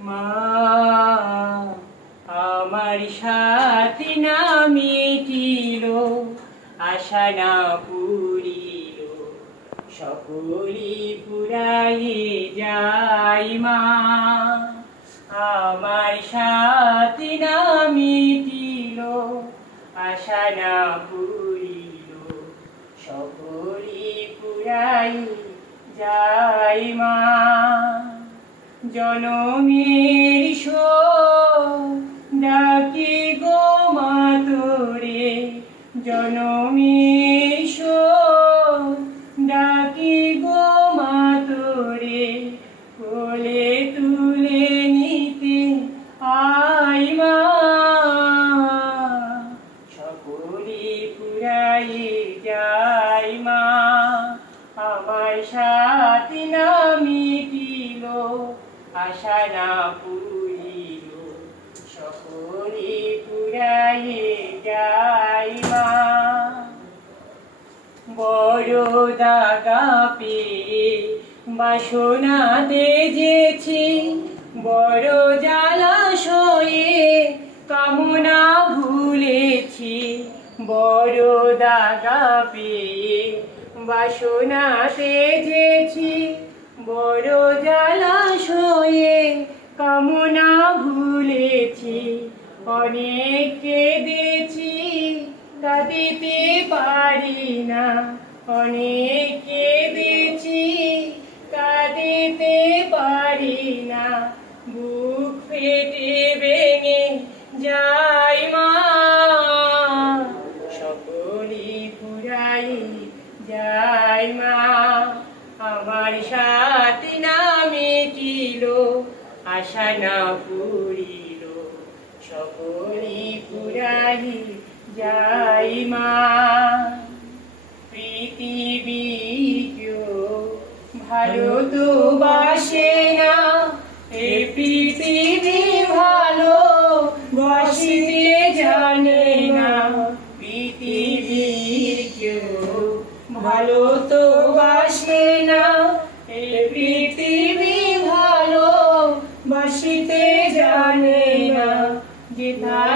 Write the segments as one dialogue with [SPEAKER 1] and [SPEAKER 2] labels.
[SPEAKER 1] মা, আমার সাথে না আশা না পুরিল সকলি পুরাই যাই মা, আমার সাথে না মিটিল, আশা না পুরিল সকলি পুরাই যাই মা। জনমের শোক বড় দাগা পেয়ে বাসনা তেজেছি বড় জলাশয়ে কামনা ভুলেছি। বড় দাগা পেয়ে বাসনা তেজেছি বড় জলাশয়ে কামনা ভুলেছি। অনেক কাঁদিতে পারি না। অনেক কেঁদেছি কাঁদিতে পারি না। বুক ফেটে ভেঙে যাই মা। সকলি পুরাই যাই মা। আমার সাথে না মিটিল আশা না পুরিল সকলি পুরাই যাই মা পৃথিবী ভালো না এই পৃথিবী ভালো, বাসিতে জানে না পৃথিবীর কেউ ভালো তো বাসে না এই পৃথিবী ভালো, বাসিতে জানে না যেথায়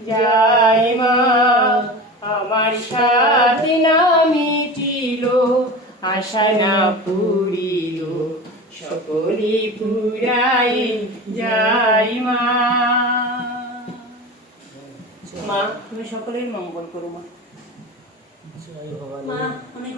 [SPEAKER 1] যায় মা আমার সাথে না মিটিল
[SPEAKER 2] আশা না পুরিল
[SPEAKER 1] সকলি পুরাই যাই মা মা তুমি সকলের মঙ্গল করো মা।
[SPEAKER 3] মা অনেক